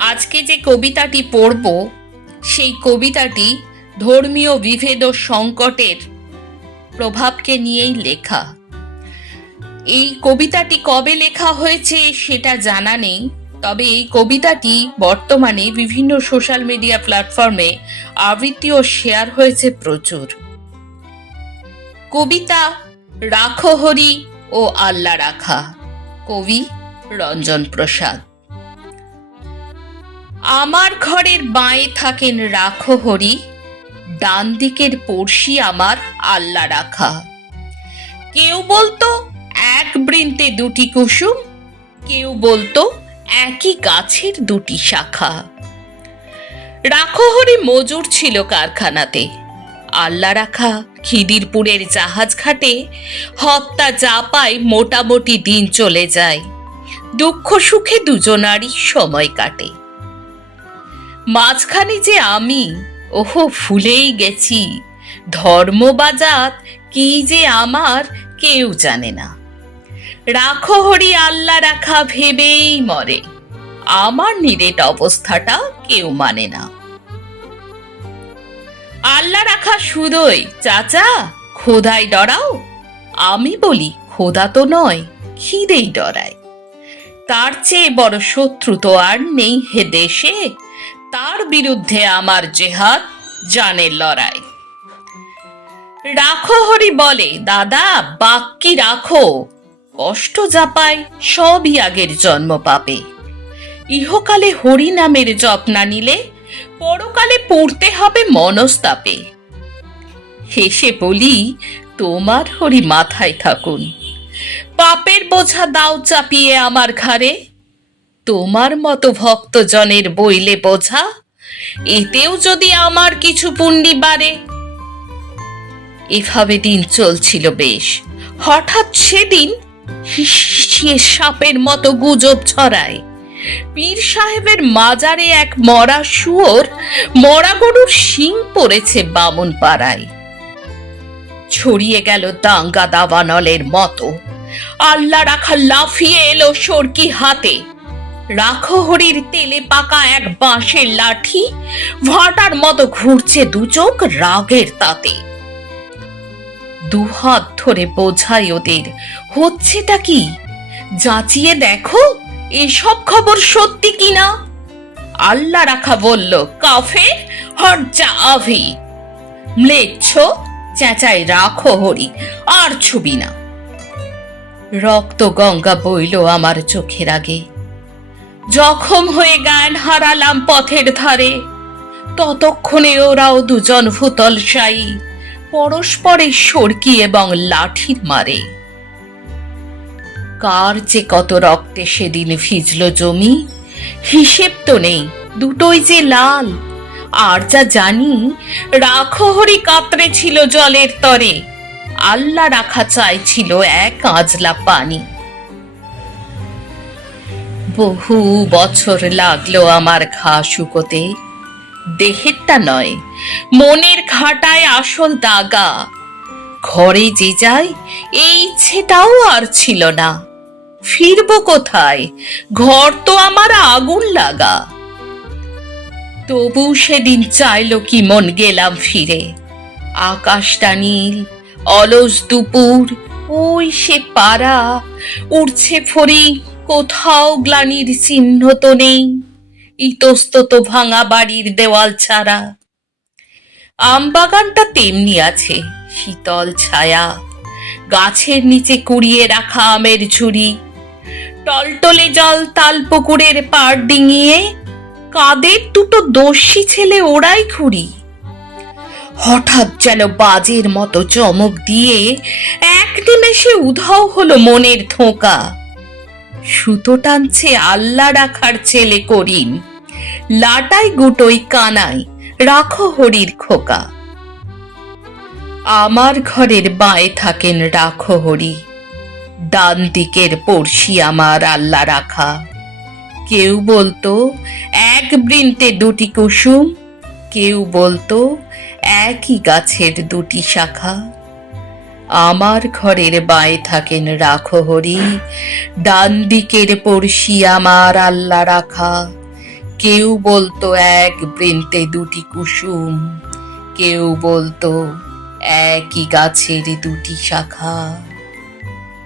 আজকে যে কবিতাটি পড়ব সেই কবিতাটি ধর্মীয় বিভেদ ও সংকটের প্রভাবকে নিয়েই লেখা। এই কবিতাটি কবে লেখা হয়েছে সেটা জানা নেই, তবে এই কবিতাটি বর্তমানে বিভিন্ন সোশ্যাল মিডিয়া প্ল্যাটফর্মে আবৃত্তি ও শেয়ার হয়েছে প্রচুর। কবিতা রাখো হরি ও আল্লাহ রাখা, কবি রঞ্জন প্রসাদ। আমার ঘরের বাঁয়ে থাকেন রাখো হরি, ডান দিকের পড়শি আমার আল্লাহ রাখা। কেউ বলতো এক বৃন্তে দুটি কুসুম, কেউ বলতো একই গাছের দুটি শাখা। রাখো হরি মজুর ছিল কারখানাতে, আল্লাহ রাখা খিদিরপুরের জাহাজ ঘাটে। হত্যা যা পায় মোটামুটি দিন চলে যায়, দুঃখ সুখে দুজনারই সময় কাটে। মাঝখানে যে আমি, ওহো ভুলেই গেছি, ধর্মবাজাত কি যে আমার কেউ জানে না। রাখো হরি আল্লাহ রাখা ভেবেই মরে, আমার নিরেট অবস্থাটা কেউ মানে না। আল্লাহ রাখা শুধোই চাচা খোদাই ডরাও, আমি বলি খোদা তো নয়, খিদেই ডরায়। তার চেয়ে বড় শত্রু তো আর নেই হে দেশে, তার বিরুদ্ধে আমার জেহাদ জানের লড়াই। রাখো হরি বলে দাদা বাক্যি রাখো, কষ্ট যা পায় সবই আগের জন্ম পাবে। ইহকালে হরি নামের জপ না নিলে পরকালে পড়তে হবে মনস্তাপে। হেসে বলি তোমার হরি মাথায় থাকুন, পাপের বোঝা দাও চাপিয়ে আমার ঘাড়ে। তোমার মতো ভক্তজনের বইলে বোঝা, এতেও যদি আমার কিছু পুণ্যি বাড়ে। এভাবে দিন চলছিল বেশ, হঠাৎ সেদিন হিসিয়ে সাপের মতো গুজব ছড়ায়। পীর সাহেবের মাজারে এক মরা শুয়োর, মরা গরুর শিং পড়েছে বামুন পাড়ায়। ছড়িয়ে গেল দাঙ্গা দাবানলের মতো, আল্লাহ রাখা লাফিয়ে এলো সরকি হাতে। রাখো হরির তেলে পাকা এক বাঁশের লাঠি, ভাটার মতো ঘুরছে দু চোখ রাগের তাতে। দুহাত ধরে বোঝাই ওদের হচ্ছেটা কি, যাচিয়ে দেখো এসব খবর সত্যি কিনা। আল্লাহ রাখা বলল কাফের হট যা আভি, ম্লেচ্ছ চেঁচাই রাখো হরি আর ছুবি না। রক্ত গঙ্গা বইল আমার চোখের আগে, জখম হয়ে জ্ঞান হারালাম পথের ধারে। ততক্ষণে ওরাও দুজন ভূতলশায়ী, পরস্পরের সরকি এবং লাঠির মারে। কার যে কত রক্তে সেদিন ভিজল জমি, হিসেব তো নেই, দুটোই যে লাল। আর যা জানি রাখো হরি কাতরে ছিল জলের তরে, আল্লাহ রাখা চাইছিল এক আজলা পানি। বহু বছর লাগলো আমার ঘা শুকোতে, দেহেরটা নয় মনের ঘাটায় আসল দাগা। ঘরে যে যায় এই ইচ্ছেটাও আর ছিল না, ফিরবো কোথায়, ঘর তো আমার আগুন লাগা। তবু সেদিন চাইলো কি মন গেলাম ফিরে। আকাশটা নীল, অলস দুপুর, ওই সে পাড়া, উড়ছে ফড়িং, কোথাও গ্লানির চিহ্ন তো নেই, ইতস্তত ভাঙা বাড়ির দেওয়াল ছাড়া। আমবাগানটা তেমনি আছে, শীতল ছায়া, গাছের নিচে কুড়িয়ে রাখা আমের ঝুড়ি। টলটলে জল তাল পুকুরের পাড় ডিঙিয়ে, কাদের দুটো দস্যি ছেলে ওড়াই ঘুড়ি। হঠাৎ যেন বাজের মতো চমক দিয়ে এক নিমেষে উধাও হলো মনের ধোঁকা। সুতো টানছে আল্লাহ রাখার ছেলে করিম, লাটাই গুটোই কানাই রাখো হরির খোকা। আমার ঘরের বাঁয়ে থাকেন রাখো হরি, ডান দিকের পড়শি আমার আল্লাহ রাখা। কেউ বলতো এক বৃন্তে দুটি কুসুম, কেউ বলতো একই গাছের দুটি শাখা। আমার ঘরের বাঁয়ে থাকেন রাখো হরি, ডান দিকের পড়শি আমার আল্লাহ রাখা। কেউ বলতো এক বৃন্তে দুটি কুসুম, কেউ বলতো একই গাছের দুটি শাখা।